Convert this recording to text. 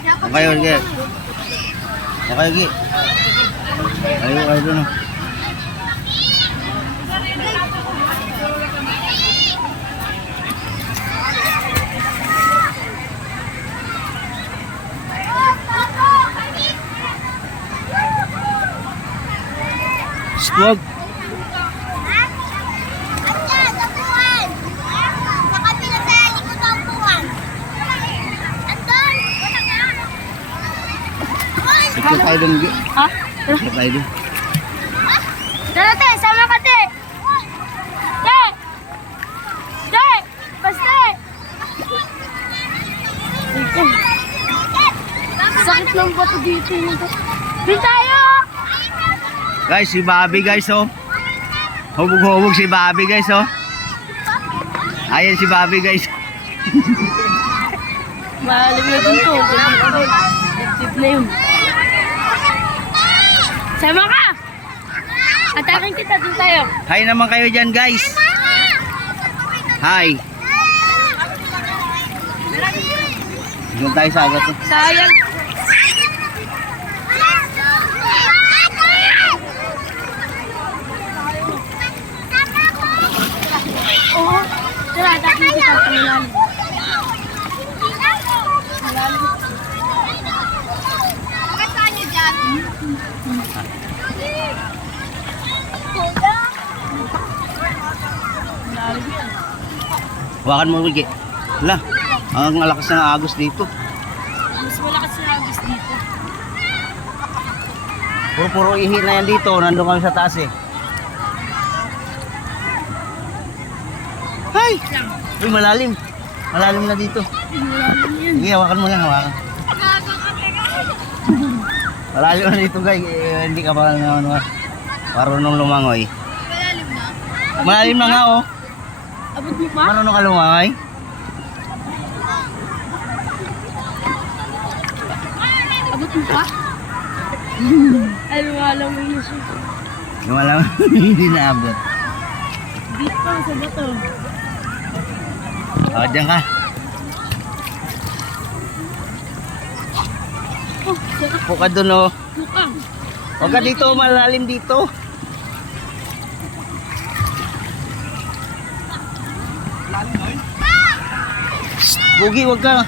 Okay, okay. Okay, okay. Ayaw doon. Squad. Ito tayo dun. Ha? Ito tayo dun. Tara, te, sama ka, te. Te! Te! Basta! Sakit ng bato dito. Di tayo! Guys, si Bobby guys oh. Hubog-hubog si Bobby guys oh. Ayan si Bobby guys. Mahalim na dun to. Tip na yun. Sama ka! Atakin kita dun tayo. Hi naman kayo dyan guys. Hi. Doon tayo sa agat. Sayang. Oo. Tara, atakin kita. Malalim. Saan niyo dyan? Hawakan mo Wiki. Hala, ang lakas ng agos dito. Mas malakas na agos dito. Puro ihi na yan dito. Nandun kami sa taas eh. Hi! Uy, malalim. Malalim na dito. Malalim yan. Sige, hawakan mo yan, hawakan. Malalim na dito guys. Hindi ka pa marunong lumangoy. Malalim na? Malalim na nga oh. Abot mo pa? Marunong ka lumangoy? Abot mo pa? Ay, lumalang mo yun. Lumalang, hindi naabot. Dito pa sa bato. O, dyan ka. Oh, sarap. Puka dun oh. Bukang. Huwag ka dito, malalim dito. Bugi, huwag ka.